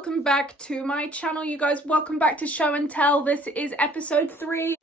welcome back to my channel, you guys. Welcome back to Show and Tell. This is episode 3.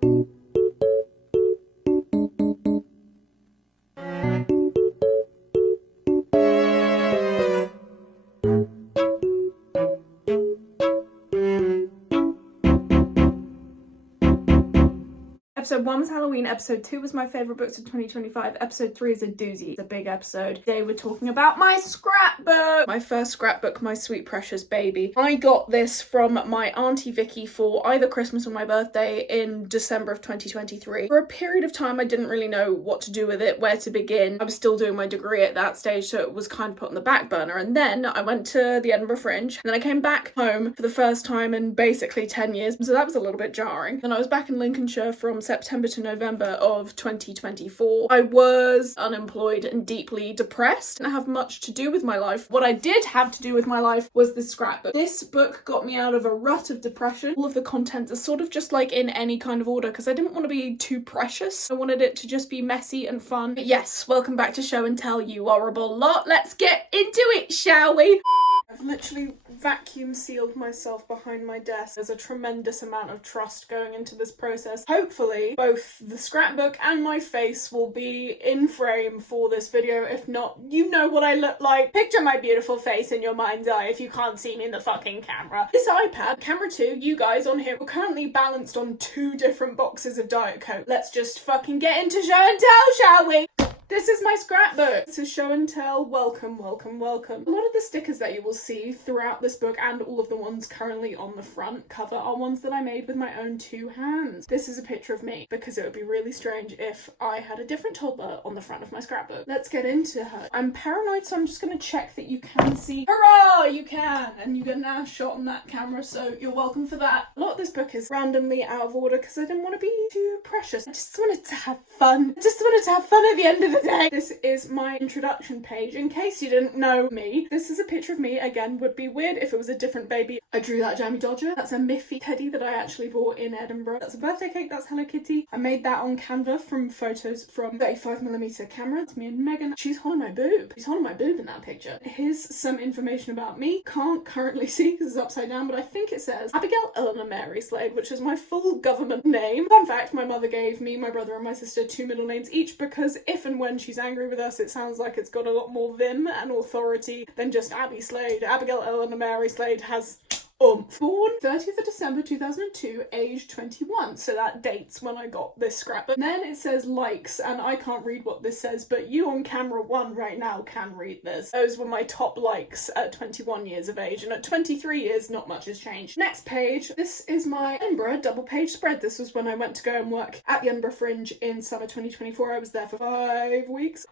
Episode 1 was Halloween, episode 2 was my favourite books of 2025, episode 3 is a doozy. It's a big episode. Today we're talking about my scrapbook! My first scrapbook, my sweet precious baby. I got this from my auntie Vicky for either Christmas or my birthday in December of 2023. For a period of time I didn't really know what to do with it, where to begin. I was still doing my degree at that stage, so it was kind of put on the back burner. And then I went to the Edinburgh Fringe, and then I came back home for the first time in basically 10 years, so that was a little bit jarring. Then I was back in Lincolnshire from September to November of 2024. I was unemployed and deeply depressed. Didn't have much to do with my life. What I did have to do with my life was the scrapbook. This book got me out of a rut of depression. All of the content is sort of just like in any kind of order because I didn't want to be too precious. I wanted it to just be messy and fun. But yes, welcome back to Show and Tell, you horrible lot. Let's get into it, shall we? I've literally vacuum sealed myself behind my desk. There's a tremendous amount of trust going into this process. Hopefully, both the scrapbook and my face will be in frame for this video. If not, you know what I look like. Picture my beautiful face in your mind's eye if you can't see me in the fucking camera. This iPad, camera 2, you guys on here, we're currently balanced on 2 different boxes of Diet Coke. Let's just fucking get into Show and Tell, shall we? This is my scrapbook. This is Show and Tell. Welcome, welcome, welcome. A lot of the stickers that you will see throughout this book and all of the ones currently on the front cover are ones that I made with my own 2 hands. This is a picture of me because it would be really strange if I had a different toddler on the front of my scrapbook. Let's get into her. I'm paranoid, so I'm just going to check that you can see. Hurrah! You can! And you get an ass shot on that camera, so you're welcome for that. A lot of this book is randomly out of order because I didn't want to be too precious. I just wanted to have fun. I just wanted to have fun at the end of the day. This is my introduction page. In case you didn't know me, this is a picture of me. Again, would be weird if it was a different baby. I drew that Jamie Dodger. That's a Miffy teddy that I actually bought in Edinburgh. That's a birthday cake. That's Hello Kitty. I made that on Canva from photos from 35mm camera. It's me and Megan. She's holding my boob. She's holding my boob in that picture. Here's some information about me. Can't currently see because it's upside down, but I think it says Abigail Eleanor Mary Slade, which is my full government name. Fun fact, my mother gave me, my brother and my sister 2 middle names each because if and when she's angry with us, it sounds like it's got a lot more vim and authority than just Abby Slade. Abigail Eleanor Mary Slade has oomph. Born 30th of December 2002, age 21, so that dates when I got this scrapbook. And then it says likes, and I can't read what this says, but you on camera 1 right now can read this. Those were my top likes at 21 years of age, and at 23 years, not much has changed. Next page, this is my Edinburgh double page spread. This was when I went to go and work at the Edinburgh Fringe in summer 2024. I was there for 5 weeks.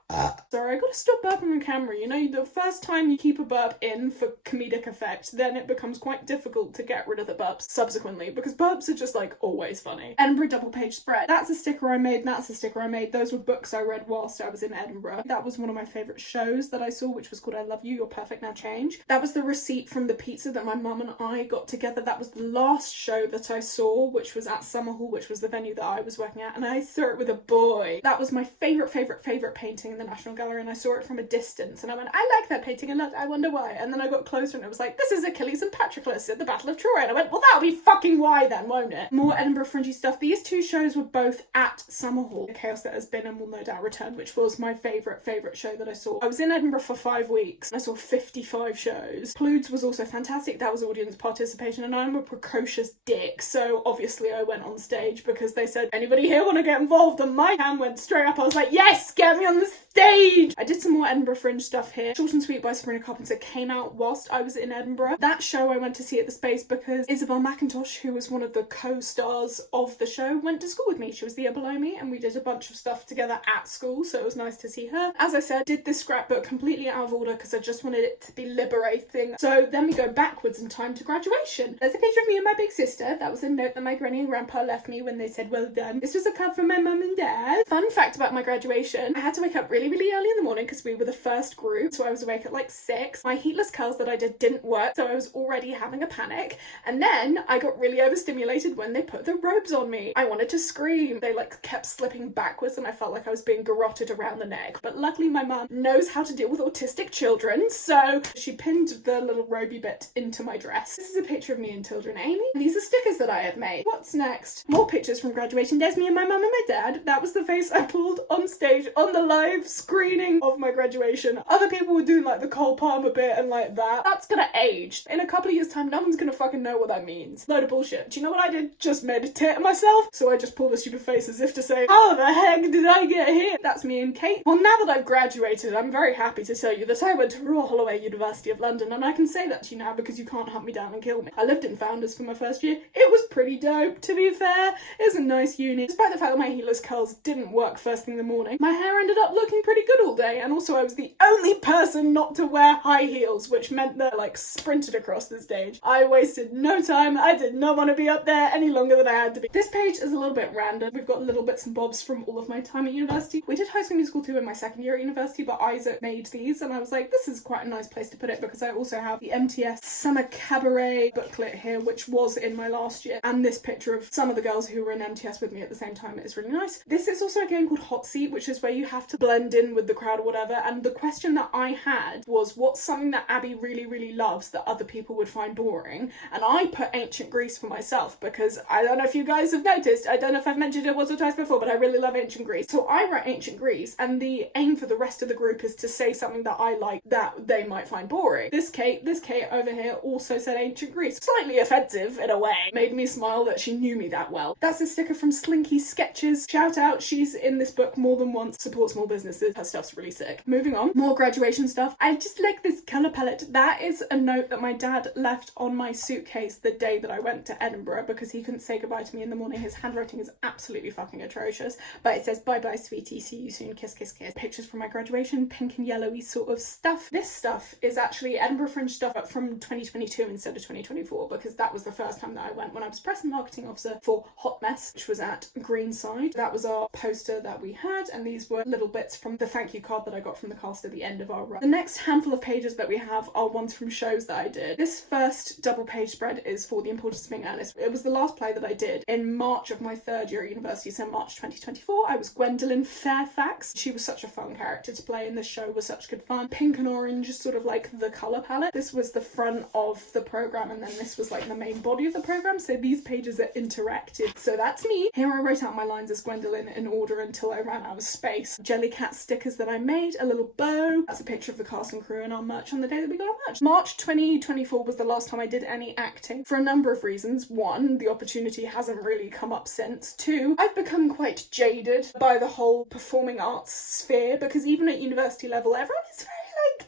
Sorry, I gotta stop burping on camera. You know, the first time you keep a burp in for comedic effect, then it becomes quite difficult to get rid of the burps subsequently because burps are just like always funny. Edinburgh double page spread. That's a sticker I made, and that's a sticker I made. Those were books I read whilst I was in Edinburgh. That was one of my favourite shows that I saw, which was called I Love You, You're Perfect, Now Change. That was the receipt from the pizza that my mum and I got together. That was the last show that I saw, which was at Summerhall, which was the venue that I was working at, and I saw it with a boy. That was my favourite painting in the National Gallery, and I saw it from a distance, and I went, I like that painting a lot, I wonder why. And then I got closer and it was like, this is Achilles and Patroclus at the Battle of Troy. And I went, well, that'll be fucking why then, won't it? More Edinburgh Fringy stuff. These 2 shows were both at Summerhall. The chaos that has been and will no doubt return, which was my favourite show that I saw. I was in Edinburgh for 5 weeks. I saw 55 shows. Cludes was also fantastic. That was audience participation, and I'm a precocious dick, so obviously I went on stage because they said, anybody here want to get involved? And my hand went straight up. I was like, yes, get me on the stage! I did some more Edinburgh Fringe stuff here. Short and Sweet by Sabrina Carpenter came out whilst I was in Edinburgh. That show I went to see at the Space because Isabel McIntosh, who was one of the co-stars of the show, went to school with me. She was the year below me, and we did a bunch of stuff together at school, so it was nice to see her. As I said, did this scrapbook completely out of order because I just wanted it to be liberating. So then we go backwards in time to graduation. There's a picture of me and my big sister. That was a note that my granny and grandpa left me when they said, well done. This was a card from my mum and dad. Fun fact about my graduation, I had to wake up really early in the morning because we were the first group, so I was awake at like 6. My heatless curls that I did didn't work, so I was already having a a panic. And then I got really overstimulated when they put the robes on me. I wanted to scream. They like kept slipping backwards and I felt like I was being garroted around the neck. But luckily my mum knows how to deal with autistic children, so she pinned the little roby bit into my dress. This is a picture of me and Tilda Amy. These are stickers that I have made. What's next? More pictures from graduation. There's me and my mum and my dad. That was the face I pulled on stage on the live screening of my graduation. Other people were doing like the Cole Palmer bit and like that. That's gonna age. In a couple of years time, no one's gonna fucking know what that means. Load of bullshit. Do you know what I did? Just meditate myself. So I just pulled a stupid face as if to say, how the heck did I get here? That's me and Kate. Well, now that I've graduated, I'm very happy to tell you that I went to Royal Holloway University of London, and I can say that to you now because you can't hunt me down and kill me. I lived in Founders for my first year. It was pretty dope, to be fair. It was a nice uni. Despite the fact that my heeless curls didn't work first thing in the morning, my hair ended up looking pretty good all day, and also I was the only person not to wear high heels, which meant that I like sprinted across the stage. I wasted no time. I did not want to be up there any longer than I had to be. This page is a little bit random. We've got little bits and bobs from all of my time at university. We did High School Musical 2 in my second year at university, but Isaac made these and I was like, this is quite a nice place to put it because I also have the MTS Summer Cabaret booklet here, which was in my last year, and this picture of some of the girls who were in MTS with me at the same time is really nice. This is also a game called Hot Seat, which is where you have to blend in with the crowd or whatever, and the question that I had was, what's something that Abby really loves that other people would find boring? And I put Ancient Greece for myself because I don't know if you guys have noticed, I don't know if I've mentioned it once or twice before, but I really love Ancient Greece. So I wrote Ancient Greece, and the aim for the rest of the group is to say something that I like that they might find boring. This Kate over here also said Ancient Greece. Slightly offensive in a way. Made me smile that she knew me that well. That's a sticker from Slinky Sketches. Shout out, she's in this book more than once. Support small businesses. Her stuff's really sick. Moving on. More graduation stuff. I just like this colour palette. That is a note that my dad left on my suitcase the day that I went to Edinburgh because he couldn't say goodbye to me in the morning. His handwriting is absolutely fucking atrocious. But it says, bye bye sweetie, see you soon, kiss kiss kiss. Pictures from my graduation, pink and yellowy sort of stuff. This stuff is actually Edinburgh Fringe stuff from 2022 instead of 2024 because that was the first time that I went when I was press and marketing officer for Hot Mess, which was at Greenside. That was our poster that we had, and these were little bits from the thank you card that I got from the cast at the end of our run. The next handful of pages that we have are ones from shows that I did. This first double page spread is for The Importance of Being Earnest. It was the last play that I did in March of my third year at university, so March 2024. I was Gwendolyn Fairfax. She was such a fun character to play, and this show was such good fun. Pink and orange is sort of like the colour palette. This was the front of the programme, and then this was like the main body of the programme, so these pages are interactive. So that's me. Here I wrote out my lines as Gwendolyn in order until I ran out of space. Jellycat stickers that I made, a little bow. That's a picture of the cast and crew and our merch on the day that we got our merch. March 2024 was the last time I did any acting for a number of reasons. One, the opportunity hasn't really come up since. Two, I've become quite jaded by the whole performing arts sphere because even at university level, everyone is very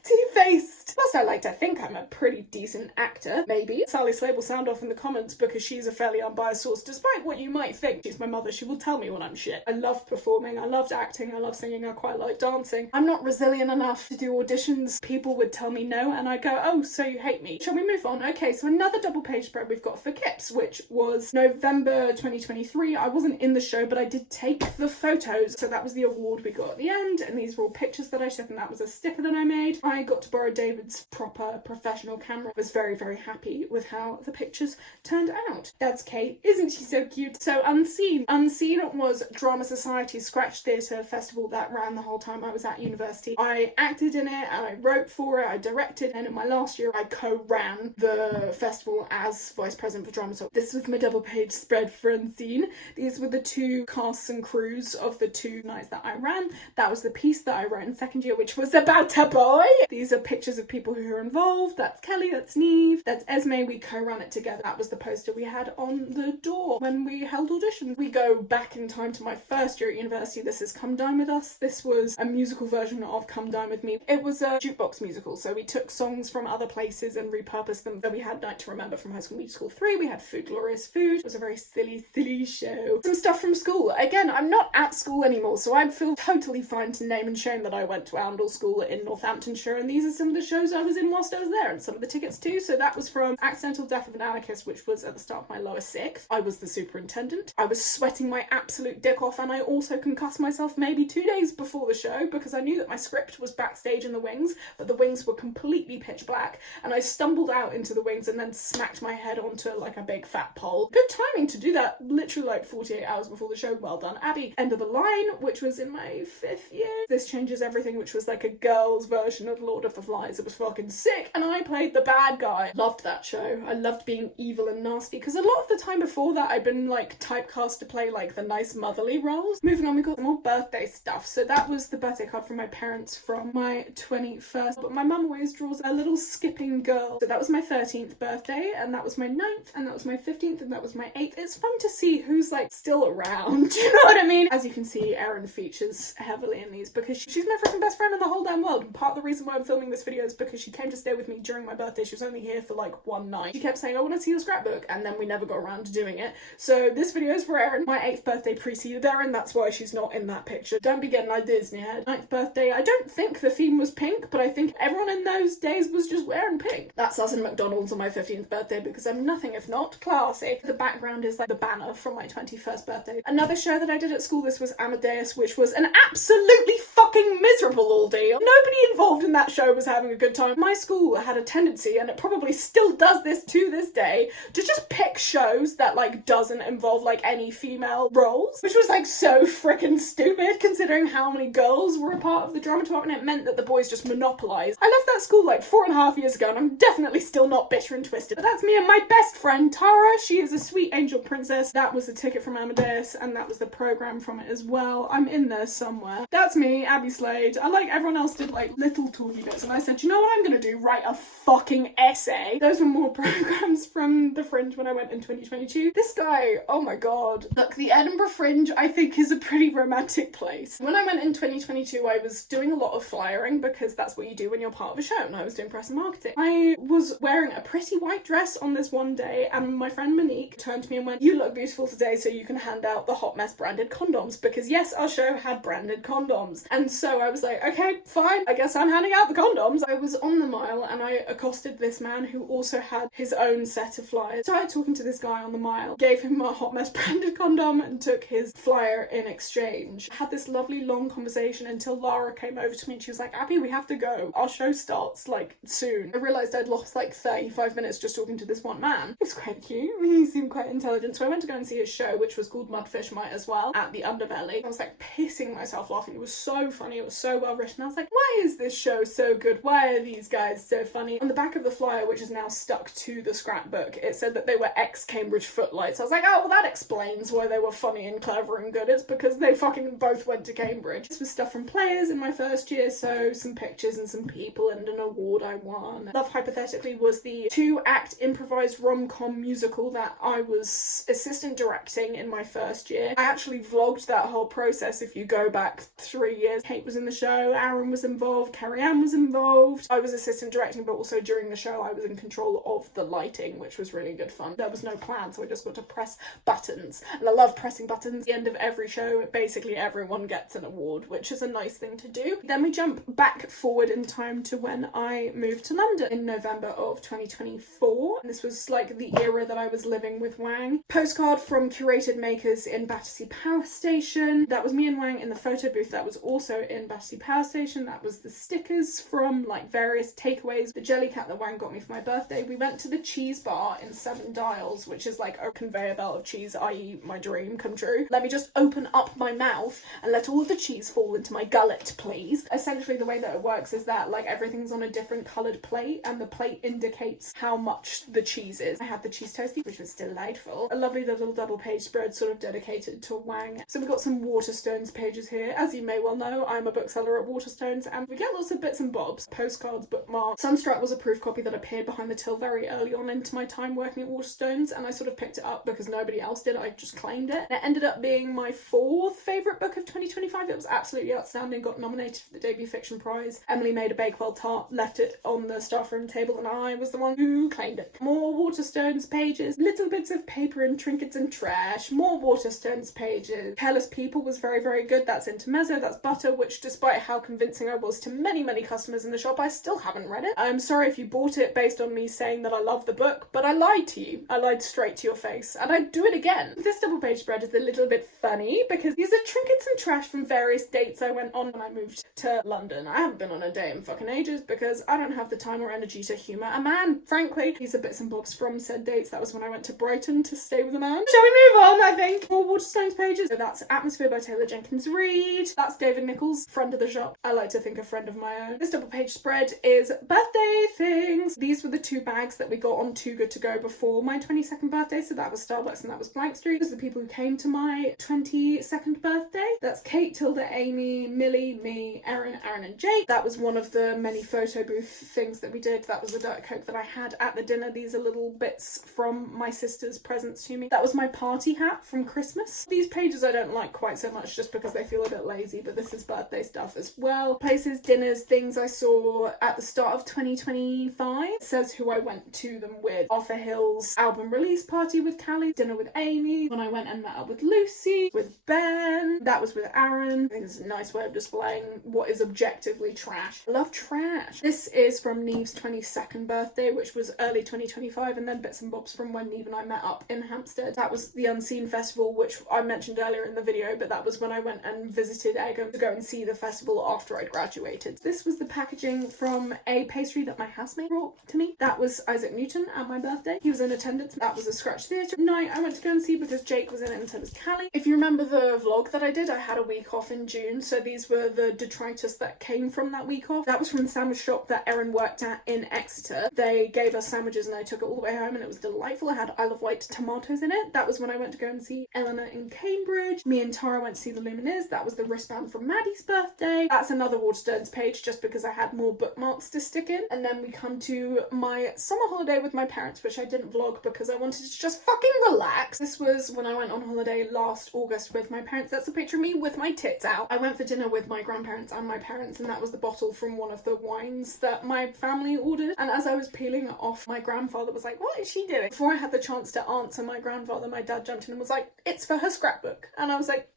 two-faced. Whilst I like to think I'm a pretty decent actor, maybe. Sally Slade will sound off in the comments because she's a fairly unbiased source, despite what you might think. She's my mother, she will tell me when I'm shit. I love performing, I loved acting, I love singing, I quite like dancing. I'm not resilient enough to do auditions. People would tell me no, and I'd go, oh, so you hate me. Shall we move on? Okay, so another double page spread we've got for Kips, which was November 2023. I wasn't in the show, but I did take the photos, so that was the award we got at the end, and these were all pictures that I took, and that was a sticker that I made. I got to borrow David's proper professional camera. I was very happy with how the pictures turned out. That's Kate. Isn't she so cute? So Unseen. Unseen was Drama Society's Scratch Theatre festival that ran the whole time I was at university. I acted in it and I wrote for it, I directed, and in my last year I co-ran the festival as Vice President for Drama. So this was my double page spread for Unseen. These were the two casts and crews of the two nights that I ran. That was the piece that I wrote in second year, which was about a boy. These are pictures of people who are involved. That's Kelly, that's Neve, that's Esme. We co-ran it together. That was the poster we had on the door when we held auditions. We go back in time to my first year at university. This is Come Dine With Us. This was a musical version of Come Dine With Me. It was a jukebox musical, so we took songs from other places and repurposed them. So we had Night to Remember from High School Musical 3. We had Food Glorious Food. It was a very silly show. Some stuff from school. Again, I'm not at school anymore, so I feel totally fine to name and shame that I went to Oundle School in Northampton Hampton show, and these are some of the shows I was in whilst I was there, and some of the tickets too. So that was from Accidental Death of an Anarchist, which was at the start of my lower sixth. I was the superintendent. I was sweating my absolute dick off, and I also concussed myself maybe 2 days before the show because I knew that my script was backstage in the wings, but the wings were completely pitch black, and I stumbled out into the wings and then smacked my head onto like a big fat pole. Good timing to do that, literally like 48 hours before the show. Well done, Abby. End of the Line, which was in my 5th year. This Changes Everything, which was like a girl's version of Lord of the Flies. It was fucking sick, and I played the bad guy. Loved that show. I loved being evil and nasty, because a lot of the time before that I'd been like typecast to play like the nice motherly roles. Moving on, we got some more birthday stuff. So that was the birthday card from my parents from my 21st, but my mum always draws a little skipping girl. So that was my 13th birthday, and that was my 9th, and that was my 15th, and that was my 8th. It's fun to see who's like still around, do you know what I mean? As you can see, Erin features heavily in these because she's my freaking best friend in the whole damn world, and part of the reason why I'm filming this video is because she came to stay with me during my birthday. She was only here for like one night. She kept saying, I want to see your scrapbook, and then we never got around to doing it. So this video is for Erin. My 8th birthday preceded Erin, that's why she's not in that picture. Don't be getting ideas in your head. 9th birthday, I don't think the theme was pink, but I think everyone in those days was just wearing pink. That's us in McDonald's on my 15th birthday because I'm nothing if not classy. The background is like the banner from my 21st birthday. Another show that I did at school, this was Amadeus, which was an absolutely fucking miserable ordeal. Nobody involved in that show was having a good time. My school had a tendency, and it probably still does this to this day, to just pick shows that like doesn't involve like any female roles, which was like so freaking stupid considering how many girls were a part of the drama department. It meant that the boys just monopolised. I left that school like 4.5 years ago, and I'm definitely still not bitter and twisted. But that's me and my best friend Tara. She is a sweet angel princess. That was the ticket from Amadeus, and that was the programme from it as well. I'm in there somewhere. That's me, Abby Slade. I like everyone else did like little talky bits, and I said, you know what I'm gonna do? Write a fucking essay. Those were more programmes from the Fringe when I went in 2022. This guy, oh my god. Look, the Edinburgh Fringe I think is a pretty romantic place. When I went in 2022, I was doing a lot of flyering because that's what you do when you're part of a show, and I was doing press and marketing. I was wearing a pretty white dress on this one day, and my friend Monique turned to me and went, you look beautiful today so you can hand out the Hot Mess branded condoms, because yes, our show had branded condoms. And so I was like, okay, fine, I guess I'm handing out the condoms. I was on the mile and I accosted this man who also had his own set of flyers. Started talking to this guy on the mile, gave him a Hot Mess branded condom and took his flyer in exchange. Had this lovely long conversation until Lara came over to me and she was like, Abby, we have to go. Our show starts like soon. I realised I'd lost like 35 minutes just talking to this one man. He was quite cute. He seemed quite intelligent. So I went to go and see his show, which was called Mudfish Might As Well, at the Underbelly. I was like pissing myself laughing. It was so funny. It was so well written. I was like, why is this show so good? Why are these guys so funny? On the back of the flyer, which is now stuck to the scrapbook, it said that they were ex-Cambridge footlights. I was like, oh, well, that explains why they were funny and clever and good. It's because they fucking both went to Cambridge. This was stuff from players in my first year, so some pictures and some people and an award I won. Love Hypothetically was the 2-act improvised rom-com musical that I was assistant directing in my first year. I actually vlogged that whole process if you go back 3 years. Kate was in the show, Aaron was involved, Carrie Ann was involved. I was assistant directing, but also during the show I was in control of the lighting, which was really good fun. There was no plan, so I just got to press buttons. And I love pressing buttons. At the end of every show, basically everyone gets an award, which is a nice thing to do. Then we jump back forward in time to when I moved to London in November of 2024. And this was like the era that I was living with Wang. Postcard from Curated Makers in Battersea Power Station. That was me and Wang in the photo booth that was also in Battersea Power Station. That was the stickers from like various takeaways. The jelly cat that Wang got me for my birthday. We went to the cheese bar in 7 Dials, which is like a conveyor belt of cheese, i.e. my dream come true. Let me just open up my mouth and let all of the cheese fall into my gullet, please. Essentially the way that it works is that like everything's on a different coloured plate and the plate indicates how much the cheese is. I had the cheese toasty, which was delightful. A lovely little double page spread sort of dedicated to Wang. So we've got some Waterstones pages here. As you may well know, I'm a bookseller at Waterstones and we get lots of bits and bobs. Postcards, bookmarks. Sunstruck was a proof copy that appeared behind the till very early on into my time working at Waterstones, and I sort of picked it up because nobody else did. I just claimed it. And it ended up being my 4th favourite book of 2025. It was absolutely outstanding. Got nominated for the Debut Fiction Prize. Emily made a Bakewell tart, left it on the staff room table, and I was the one who claimed it. More Waterstones pages. Little bits of paper and trinkets and trash. More Waterstones pages. Careless People was very, very good. That's Intermezzo. That's Butter, which despite how convincing I was to many, many customers in the shop. I still haven't read it. I'm sorry if you bought it based on me saying that I love the book, but I lied to you. I lied straight to your face, and I'd do it again. This double page spread is a little bit funny because these are trinkets and trash from various dates I went on when I moved to London. I haven't been on a date in fucking ages because I don't have the time or energy to humour a man, frankly. These are bits and bobs from said dates. That was when I went to Brighton to stay with a man. Shall we move on, I think? More Waterstones pages. So that's Atmosphere by Taylor Jenkins Reid. That's David Nichols, friend of the shop. I like to think a friend of my own. This double page spread is birthday things. These were the 2 bags that we got on Too Good To Go before my 22nd birthday. So that was Starbucks and that was Blank Street. Those are the people who came to my 22nd birthday. That's Kate, Tilda, Amy, Millie, me, Erin, and Jake. That was one of the many photo booth things that we did. That was the Diet Coke that I had at the dinner. These are little bits from my sister's presents to me. That was my party hat from Christmas. These pages I don't like quite so much just because they feel a bit lazy, but this is birthday stuff as well. Places, dinners, things I saw at the start of 2025. It says who I went to them with. Arthur Hill's album release party with Callie, dinner with Amy, when I went and met up with Lucy, with Ben, that was with Aaron. I think it's a nice way of displaying what is objectively trash. I love trash. This is from Neve's 22nd birthday, which was early 2025, and then bits and bobs from when Neve and I met up in Hampstead. That was the Unseen Festival, which I mentioned earlier in the video, but that was when I went and visited Egham to go and see the festival after I'd graduated. This was the packaging from a pastry that my housemate brought to me. That was Isaac Newton at my birthday. He was in attendance. That was a Scratch Theatre night I went to go and see because Jake was in it and so was Callie. If you remember the vlog that I did, I had a week off in June, so these were the detritus that came from that week off. That was from the sandwich shop that Erin worked at in Exeter. They gave us sandwiches and I took it all the way home and it was delightful. It had Isle of Wight tomatoes in it. That was when I went to go and see Eleanor in Cambridge. Me and Tara went to see the Lumineers. That was the wristband from Maddie's birthday. That's another Waterstones page just because I had more bookmarks to stick in. And then we come to my summer holiday with my parents, which I didn't vlog because I wanted to just fucking relax. This was when I went on holiday last August with my parents. That's a picture of me with my tits out. I went for dinner with my grandparents and my parents, and that was the bottle from one of the wines that my family ordered. And as I was peeling it off, my grandfather was like, "What is she doing?" Before I had the chance to answer my grandfather, my dad jumped in and was like, "It's for her scrapbook." And I was like,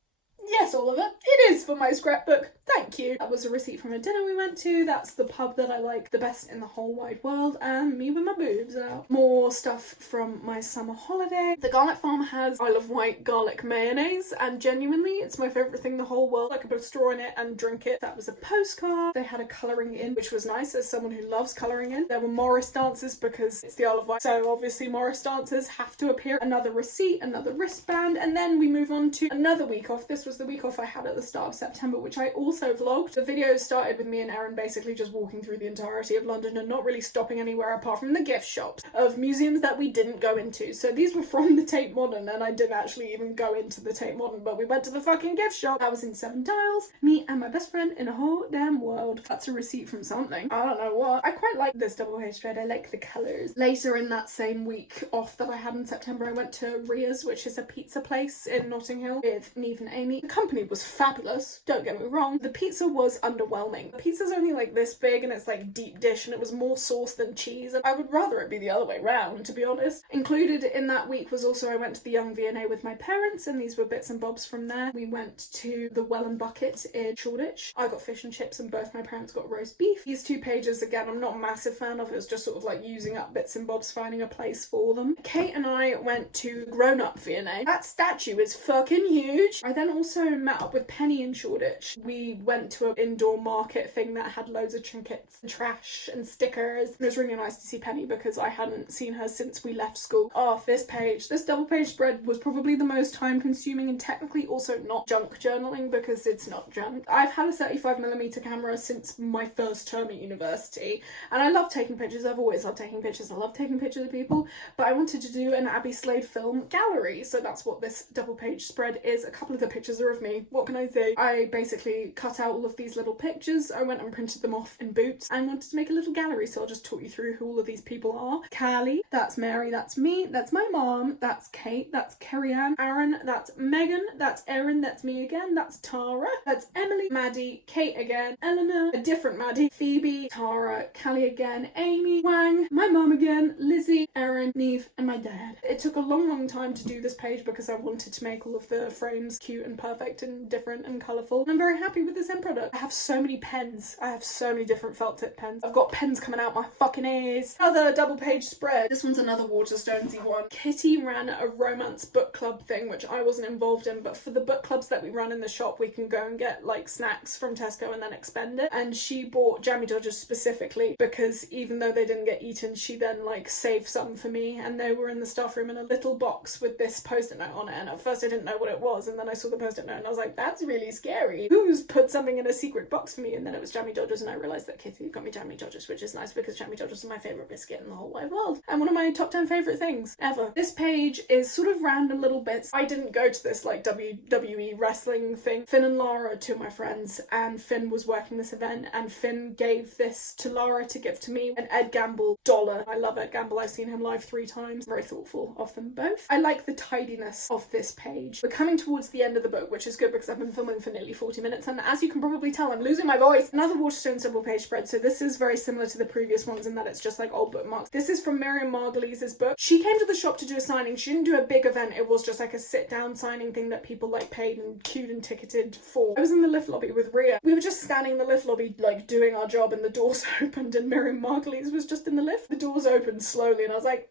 "Yes, Oliver, it is for my scrapbook. Thank you." That was a receipt from a dinner we went to. That's the pub that I like the best in the whole wide world, and me with my boobs out. More stuff from my summer holiday. The Garlic Farm has Isle of Wight garlic mayonnaise, and genuinely, it's my favourite thing in the whole world. I could put a straw in it and drink it. That was a postcard. They had a colouring in, which was nice as someone who loves colouring in. There were Morris dancers because it's the Isle of Wight, so obviously Morris dancers have to appear. Another receipt, another wristband, and then we move on to another week off. This was the week off I had at the start of September, which I also vlogged. The video started with me and Erin basically just walking through the entirety of London and not really stopping anywhere apart from the gift shops of museums that we didn't go into. So these were from the Tate Modern, and I didn't actually even go into the Tate Modern, but we went to the fucking gift shop. That was in Seven Dials. Me and my best friend in a whole damn world. That's a receipt from something. I don't know what. I quite like this double page spread. I like the colours. Later in that same week off that I had in September, I went to Ria's, which is a pizza place in Notting Hill, with Neve and Amy. The company was fabulous, don't get me wrong. The pizza was underwhelming. The pizza's only like this big and it's like deep dish and it was more sauce than cheese, and I would rather it be the other way round, to be honest. Included in that week was also I went to the Young V&A with my parents, and these were bits and bobs from there. We went to the Well and Bucket in Shoreditch. I got fish and chips and both my parents got roast beef. These 2 pages, again, I'm not a massive fan of. It was just sort of like using up bits and bobs, finding a place for them. Kate and I went to Grown Up V&A. That statue is fucking huge. I then also met up with Penny in Shoreditch. We went to an indoor market thing that had loads of trinkets and trash and stickers. It was really nice to see Penny because I hadn't seen her since we left school. Oh, this page, this double page spread was probably the most time consuming and technically also not junk journaling because it's not junk. I've had a 35mm camera since my first term at university and I love taking pictures. I've always loved taking pictures. I love taking pictures of people, but I wanted to do an Abbey Slade film gallery, so that's what this double page spread is. A couple of the pictures are of me. What can I say? I basically cut out all of these little pictures. I went and printed them off in Boots and wanted to make a little gallery, so I'll just talk you through who all of these people are. Callie, that's Mary, that's me, that's my mom, that's Kate, that's Kerry-Ann, Aaron, that's Megan, that's Erin, that's me again, that's Tara, that's Emily, Maddie, Kate again, Eleanor, a different Maddie, Phoebe, Tara, Callie again, Amy, Wang, my mom again, Lizzie, Erin, Neve, and my dad. It took a long time to do this page because I wanted to make all of the frames cute and perfect and different and colourful. I'm very happy with this end product. I have so many pens. I have so many different felt tip pens. I've got pens coming out my fucking ears. Another double page spread. This one's another Waterstonesy one. Kitty ran a romance book club thing, which I wasn't involved in, but for the book clubs that we run in the shop, we can go and get like snacks from Tesco and then expend it. And she bought Jammy Dodgers specifically because even though they didn't get eaten, she then like saved some for me, and they were in the staff room in a little box with this post-it note on it. And at first I didn't know what it was, and then I saw the post-it note and I was like, that's really scary. Who's put something in a secret box for me? And then it was Jammy Dodgers, and I realised that Kitty got me Jammy Dodgers, which is nice because Jammy Dodgers are my favourite biscuit in the whole wide world and one of my top 10 favourite things ever. This page is sort of random little bits. I didn't go to this like WWE wrestling thing. Finn and Lara are two of my friends, and Finn was working this event, and Finn gave this to Lara to give to me, an Ed Gamble dollar. I love Ed Gamble. I've seen him live 3 times. Very thoughtful of them both. I like the tidiness of this page. We're coming towards the end of the book, which is good because I've been filming for nearly 40 minutes, and as you can probably tell, I'm losing my voice. Another Waterstones double page spread. So this is very similar to the previous ones in that it's just like old bookmarks. This is from Miriam Margulies' book. She came to the shop to do a signing. She didn't do a big event. It was just like a sit-down signing thing that people like paid and queued and ticketed for. I was in the lift lobby with Ria. We were just standing in the lift lobby like doing our job, and the doors opened and Miriam Margulies was just in the lift. The doors opened slowly and I was like,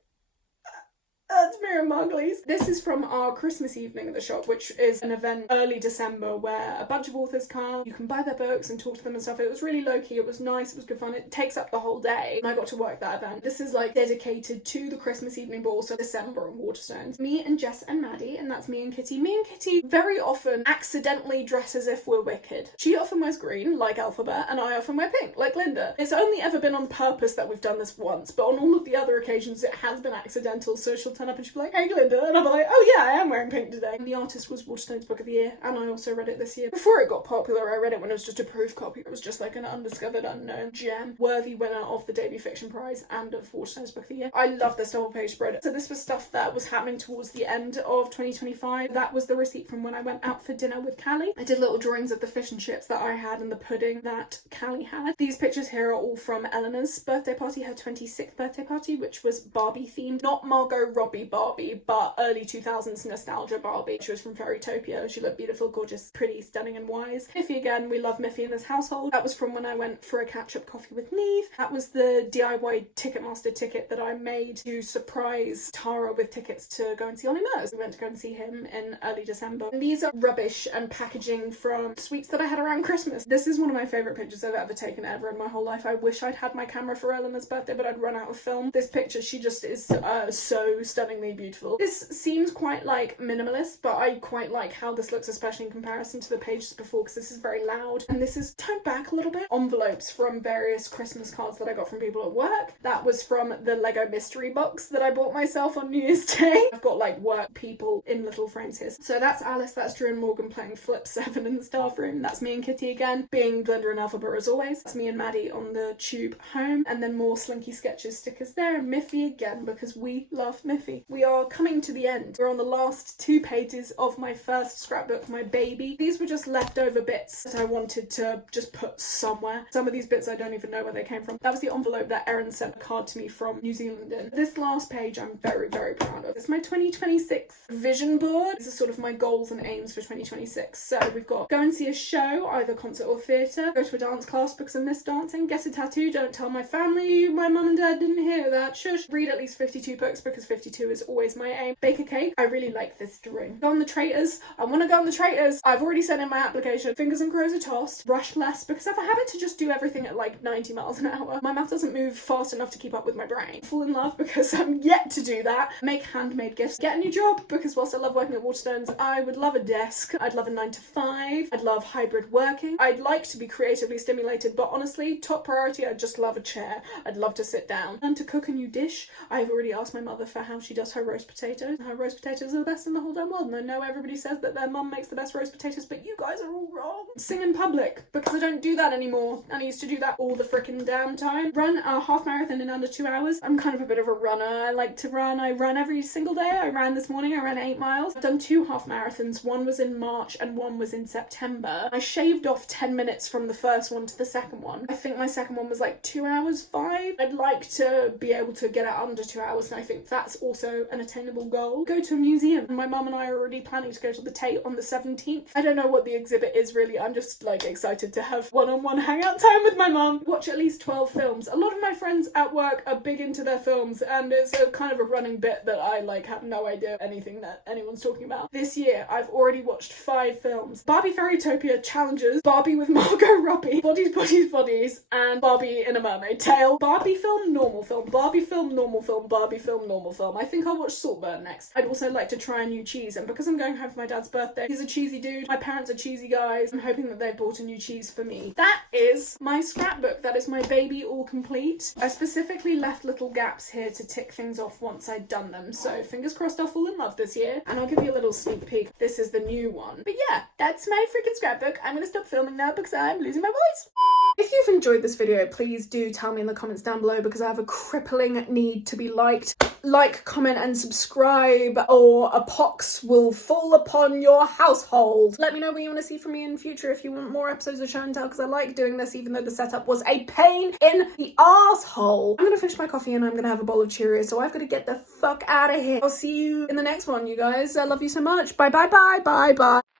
that's Miriam Margulies. This is from our Christmas evening at the shop, which is an event early December where a bunch of authors come, you can buy their books and talk to them and stuff. It was really low-key, it was nice, it was good fun. It takes up the whole day, and I got to work that event. This is like dedicated to the Christmas evening, but also December and Waterstones. Me and Jess and Maddie, and that's me and Kitty. Me and Kitty very often accidentally dress as if we're wicked. She often wears green, like Alphabet, and I often wear pink, like Linda. It's only ever been on purpose that we've done this once, but on all of the other occasions it has been accidental. So she'll turn up and she'll be like, hey Linda, and I'll be like, oh yeah, I am wearing pink today. And the artist was Waterstones Book of the Year, and I also read it this year. Before it got popular, I read it when it was just a proof copy. It was just like an undiscovered, unknown gem. Worthy winner of the Debut Fiction Prize and of Waterstones Book of the Year. I love this double page spread. So this was stuff that was happening towards the end of 2025. That was the receipt from when I went out for dinner with Callie. I did little drawings of the fish and chips that I had and the pudding that Callie had. These pictures here are all from Eleanor's birthday party, her 26th birthday party, which was Barbie themed. Not Margot Robbie Barbie, but early 2000s nostalgia Barbie. She was from Fairytopia. She looked beautiful, gorgeous, pretty, stunning and wise. Miffy again, we love Miffy in this household. That was from when I went for a catch-up coffee with Neve. That was the DIY Ticketmaster ticket that I made to surprise Tara with tickets to go and see Ollie Murs. We went to go and see him in early December. And these are rubbish and packaging from sweets that I had around Christmas. This is one of my favourite pictures I've ever taken ever in my whole life. I wish I'd had my camera for Eleanor's birthday, but I'd run out of film. This picture, she just is so stunningly beautiful. This seems quite like minimalist, but I quite like how this looks, especially in comparison to the pages before, because this is very loud and this is toned back a little bit. Envelopes from various Christmas cards that I got from people at work. That was from the Lego mystery box that I bought myself on New Year's Day. I've got like work people in little frames here. So that's Alice, that's Drew and Morgan playing Flip 7 in the staff room. That's me and Kitty again, being Glinda and Alphabet as always. That's me and Maddie on the tube home, and then more Slinky Sketches stickers there, and Miffy again because we love Miffy. We are coming to the end. We're on the last 2 pages of my first scrapbook, my baby. These were just leftover bits that I wanted to just put somewhere. Some of these bits I don't even know where they came from. That was the envelope that Erin sent a card to me from New Zealand in. This last page I'm very proud of. It's my 2026 vision board. These are sort of my goals and aims for 2026. So we've got go and see a show, either concert or theatre, go to a dance class because I miss dancing, get a tattoo, don't tell my family my mum and dad didn't hear that, shush, read at least 52 books because 52 is always my aim, bake a cake. I really like this drawing. Go on the Traitors. I want to go on the Traitors. I've already sent in my application. Fingers and crows are tossed. Rush less because I have a habit to just do everything at like 90 miles an hour. My mouth doesn't move fast enough to keep up with my brain. Fall in love because I'm yet to do that. Make handmade gifts. Get a new job because whilst I love working at Waterstones, I would love a desk. I'd love a 9 to 5. I'd love hybrid working. I'd like to be creatively stimulated, but honestly, top priority, I'd just love a chair. I'd love to sit down. Learn to cook a new dish. I've already asked my mother for how she does her roast potatoes. Her roast potatoes are the best in the whole damn world, and I know everybody says that their mum makes the best roast potatoes, but you guys are all wrong. Sing in public, because I don't do that anymore, and I used to do that all the frickin' damn time. Run a half marathon in under 2 hours. I'm kind of a bit of a runner. I like to run. I run every single day. I ran this morning. I ran 8 miles. I've done 2 half marathons. One was in March and one was in September. I shaved off 10 minutes from the first one to the second one. I think my second one was like 2 hours 5. I'd like to be able to get it under 2 hours, and I think that's also also an attainable goal. Go to a museum. And my mum and I are already planning to go to the Tate on the 17th. I don't know what the exhibit is really. I'm just like excited to have one-on-one hangout time with my mum. Watch at least 12 films. A lot of my friends at work are big into their films, and it's a kind of a running bit that I like have no idea anything that anyone's talking about. This year I've already watched 5 films. Barbie Fairytopia Challenges, Barbie with Margot Robbie, Bodies, Bodies, Bodies, and Barbie in a Mermaid Tale. Barbie film, normal film, Barbie film, normal film, Barbie film, normal film. I think I'll watch Saltburn next. I'd also like to try a new cheese, and because I'm going home for my dad's birthday, he's a cheesy dude, my parents are cheesy guys, I'm hoping that they've bought a new cheese for me. That is my scrapbook. That is my baby all complete. I specifically left little gaps here to tick things off once I'd done them, so fingers crossed I'll fall in love this year, and I'll give you a little sneak peek. This is the new one. But yeah, that's my freaking scrapbook. I'm gonna stop filming now because I'm losing my voice. If you've enjoyed this video, please do tell me in the comments down below, because I have a crippling need to be liked. Like, comment and subscribe, or a pox will fall upon your household. Let me know what you want to see from me in the future if you want more episodes of Show and Tell, because I like doing this even though the setup was a pain in the arsehole. I'm gonna finish my coffee and I'm gonna have a bowl of Cheerios, so I've got to get the fuck out of here. I'll see you in the next one, you guys. I love you so much. Bye bye bye bye bye.